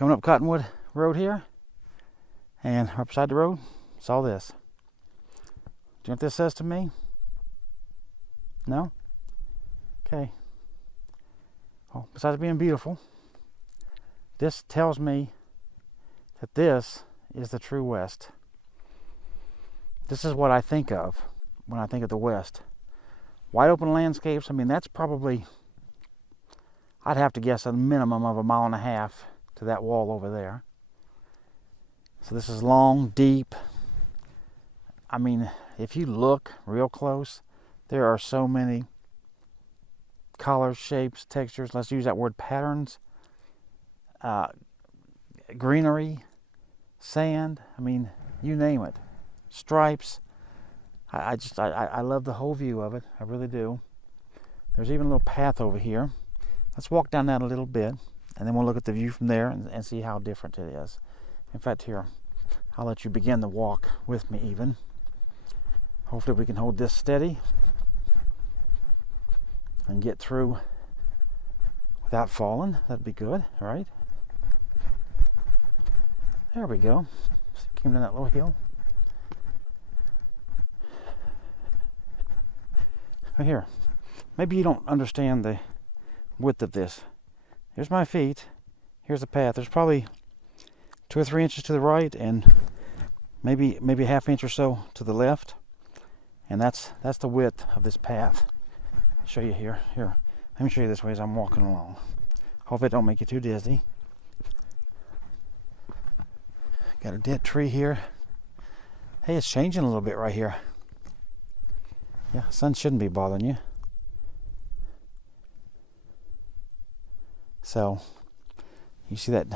Coming up Cottonwood Road here, and right beside the road, saw this. Do you know what this says to me? No? Okay. Well, besides being beautiful, this tells me that this is the true West. This is what I think of when I think of the West. Wide open landscapes. I mean, that's probably, I'd have to guess, a minimum of 1.5 miles to that wall over there. So this is long, deep. I mean, if you look real close, there are so many colors, shapes, textures. Let's use that word, patterns. Greenery, sand. I mean, you name it. Stripes. I love the whole view of it. I really do. There's even a little path over here. Let's walk down that a little bit, and then we'll look at the view from there and see how different it is. In fact, here, I'll let you begin the walk with me even. Hopefully we can hold this steady and get through without falling. That'd be good, right? There we go. Came down that little hill. Right here. Maybe you don't understand the width of this. Here's my feet. Here's the path. There's probably 2 or 3 inches to the right, and maybe a half inch or so to the left. And that's the width of this path. I'll show you here. Here, let me show you this way as I'm walking along. Hope it don't make you too dizzy. Got a dead tree here. Hey, it's changing a little bit right here. Yeah, sun shouldn't be bothering you. So, you see that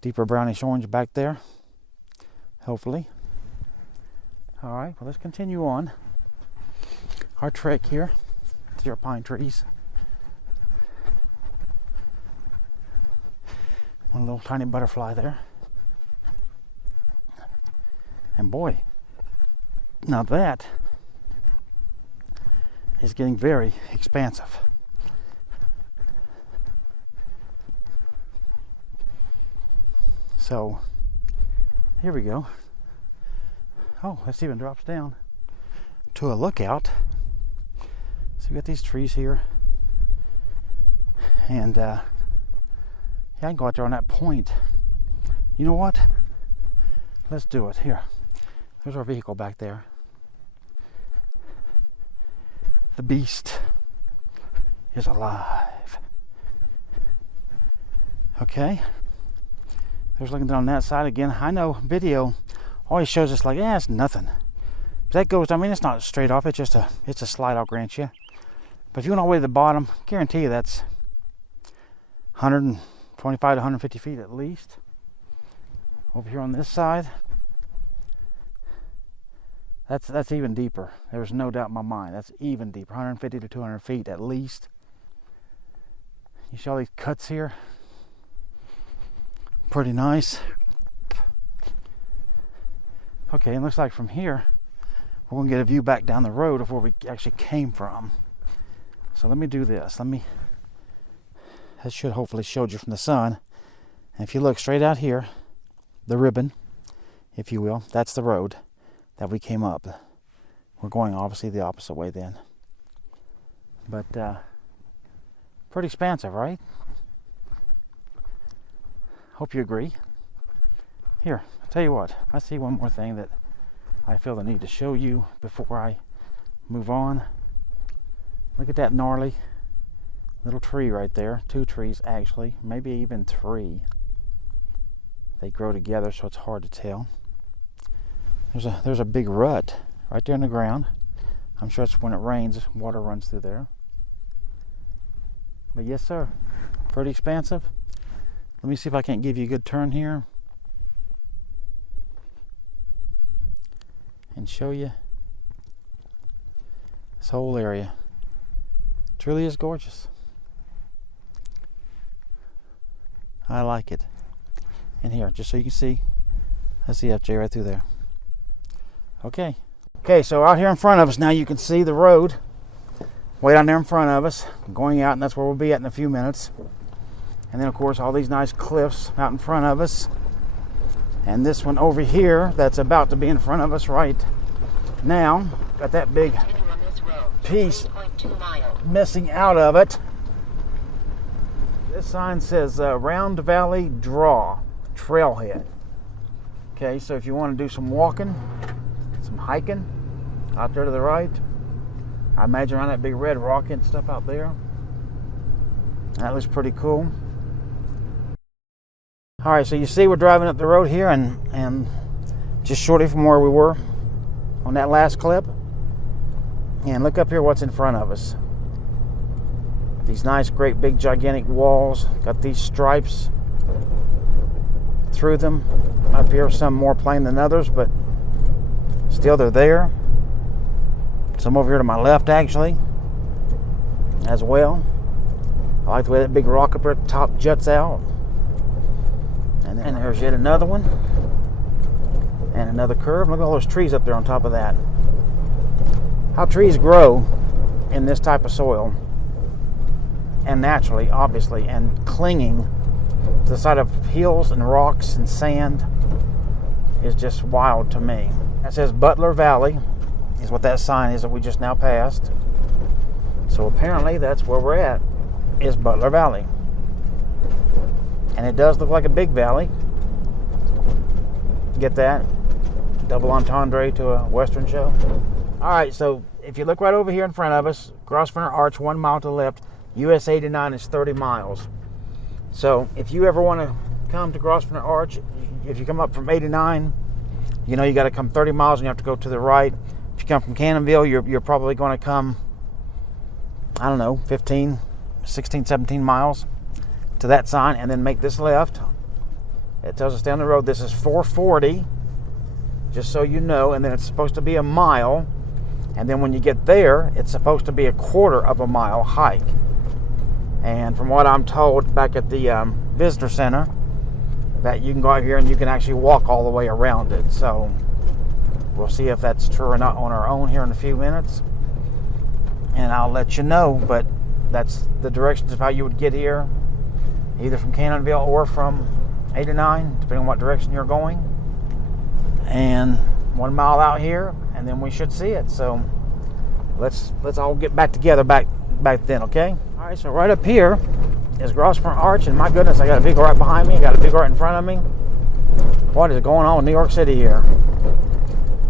deeper brownish orange back there? Hopefully. All right, well, let's continue on our trek here through our pine trees. One little tiny butterfly there. And boy, now that is getting very expansive. So, here we go. Oh, this even drops down to a lookout. So we got these trees here. And yeah, I can go out there on that point. You know what? Let's do it. Here. There's our vehicle back there. The beast is alive. Okay. There's looking down that side again. I know video always shows us like, it's nothing. But that goes, I mean, it's not straight off. It's just a slide, I'll grant you. But if you went all the way to the bottom, guarantee you that's 125 to 150 feet at least. Over here on this side, that's even deeper. There's no doubt in my mind. That's even deeper, 150 to 200 feet at least. You see all these cuts here? Pretty nice. Okay, it looks like from here, we're going to get a view back down the road of where we actually came from. So let me do this. That should hopefully show you from the sun. And if you look straight out here, the ribbon, if you will, that's the road that we came up. We're going obviously the opposite way then. But pretty expansive, right? Hope you agree. Here, I'll tell you what, I see one more thing that I feel the need to show you before I move on. Look at that gnarly little tree right there. 2 trees actually, maybe even 3. They grow together, so it's hard to tell. There's a big rut right there in the ground. I'm sure it's when it rains, water runs through there. But yes, sir, pretty expansive. Let me see if I can't give you a good turn here and show you this whole area. Truly is gorgeous. I like it. And here, just so you can see, that's the FJ right through there. Okay, so out here in front of us now, you can see the road way down there in front of us, going out, and that's where we'll be at in a few minutes. And then of course all these nice cliffs out in front of us. And this one over here that's about to be in front of us right now, got that big piece missing out of it. This sign says Round Valley Draw Trailhead. Okay, so if you want to do some walking, some hiking out there to the right, I imagine around that big red rock and stuff out there. That looks pretty cool. All right, so you see we're driving up the road here and just shortly from where we were on that last clip. And look up here what's in front of us. These nice, great, big, gigantic walls. Got these stripes through them. Up here, some more plain than others, but still they're there. Some over here to my left, actually, as well. I like the way that big rock up here at the top juts out. And then there's yet another one. And another curve. Look at all those trees up there on top of that. How trees grow in this type of soil, and naturally, obviously, and clinging to the side of hills and rocks and sand is just wild to me. That says Butler Valley is what that sign is that we just now passed. So apparently that's where we're at, is Butler Valley. And it does look like a big valley. Get that? Double entendre to a Western show. All right, so if you look right over here in front of us, Grosvenor Arch, 1 mile to the left, US 89 is 30 miles. So if you ever want to come to Grosvenor Arch, if you come up from 89, you know you got to come 30 miles and you have to go to the right. If you come from Cannonville, you're probably going to come, I don't know, 15, 16, 17 miles to that sign and then make this left. It tells us down the road this is 440, just so you know, and then it's supposed to be a mile. And then when you get there, it's supposed to be a 1/4 of a mile hike. And from what I'm told back at the visitor center, that you can go out here and you can actually walk all the way around it. So we'll see if that's true or not on our own here in a few minutes. And I'll let you know, but that's the directions of how you would get here, either from Cannonville or from 89, depending on what direction you're going. And 1 mile out here, and then we should see it. So let's all get back together back then, okay? All right, so right up here is Grosvenor Arch, and my goodness, I got a big right behind me, I got a big right in front of me. What is going on with New York City here?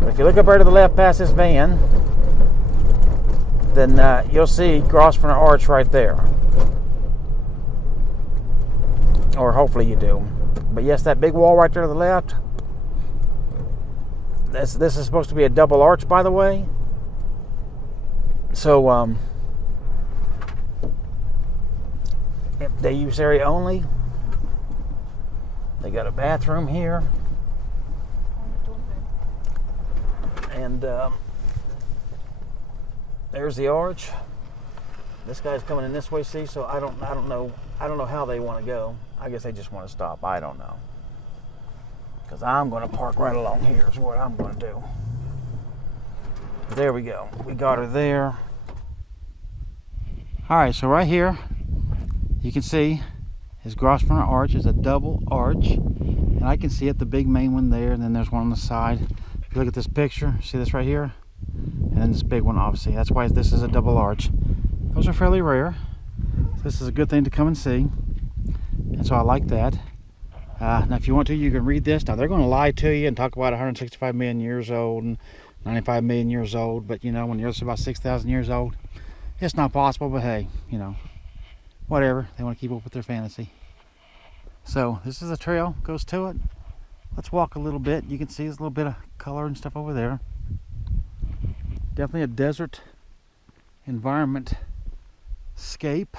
But if you look up there to the left past this van, then you'll see Grosvenor Arch right there. Or hopefully you do. But yes, that big wall right there to the left, this is supposed to be a double arch, by the way. So day use area only. They got a bathroom here, and there's the arch. This guy's coming in this way, see? So I don't know how they want to go. I guess they just want to stop. I don't know. Because I'm going to park right along here is what I'm going to do. There we go. We got her there. Alright, so right here, you can see is Grosvenor Arch. Is a double arch. And I can see it, the big main one there, and then there's one on the side. If you look at this picture, see this right here? And then this big one, obviously. That's why this is a double arch. Those are fairly rare. So this is a good thing to come and see. And so I like that. Now if you want to, you can read this. Now they're going to lie to you and talk about 165 million years old and 95 million years old, but you know, when the Earth's about 6,000 years old, it's not possible. But hey, you know, whatever, they want to keep up with their fantasy. So this is a trail, goes to it. Let's walk a little bit. You can see there's a little bit of color and stuff over there. Definitely a desert environment scape.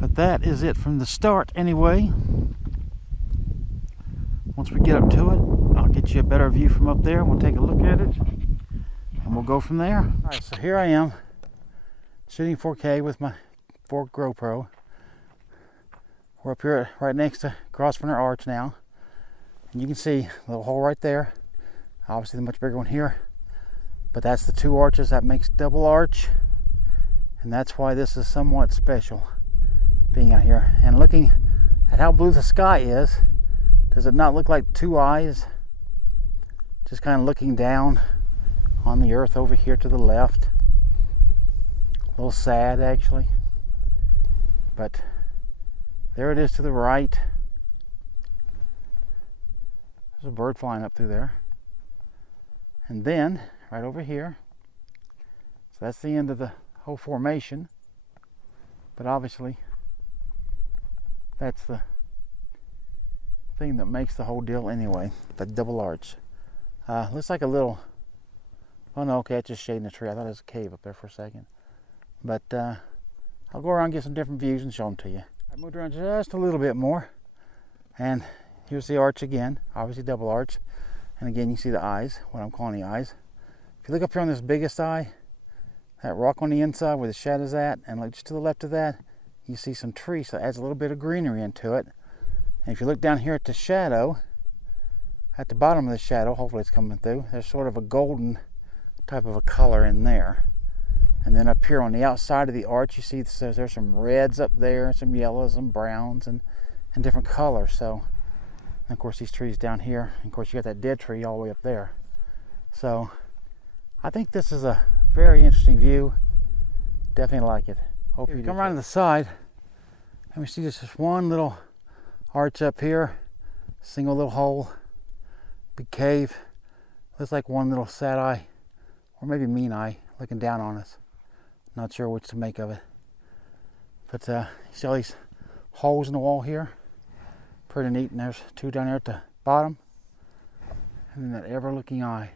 But that is it from the start anyway. Once we get up to it, I'll get you a better view from up there. We'll take a look at it and we'll go from there. Alright, so here I am shooting 4K with my 4 GoPro. We're up here right next to Grosvenor Arch now. And you can see a little hole right there. Obviously the much bigger one here. But that's the two arches that makes double arch, and that's why this is somewhat special, being out here and looking at how blue the sky is. Does it not look like two eyes just kind of looking down on the earth over here to the left? A little sad, actually, but there it is to the right. There's a bird flying up through there. And then right over here, so that's the end of the whole formation, but obviously that's the thing that makes the whole deal anyway, the double arch. Looks like a little, oh no, okay, it's just shading the tree. I thought it was a cave up there for a second. But I'll go around and get some different views and show them to you. I moved around just a little bit more, and here's the arch again, obviously double arch. And again, you see the eyes, what I'm calling the eyes. If you look up here on this biggest eye, that rock on the inside where the shadow's at, and look just to the left of that, you see some trees, so it adds a little bit of greenery into it. And if you look down here at the shadow, at the bottom of the shadow, hopefully it's coming through, there's sort of a golden type of a color in there. And then up here on the outside of the arch, you see there's some reds up there, some yellows and browns and different colors. So, and of course these trees down here, and of course you got that dead tree all the way up there. So I think this is a very interesting view. Definitely like it. Hope you come around to the side, and we see just this one little arch up here, single little hole, big cave. Looks like one little sad eye, or maybe mean eye, looking down on us. Not sure which to make of it. But you see all these holes in the wall here? Pretty neat. And there's two down there at the bottom. And then that ever-looking eye.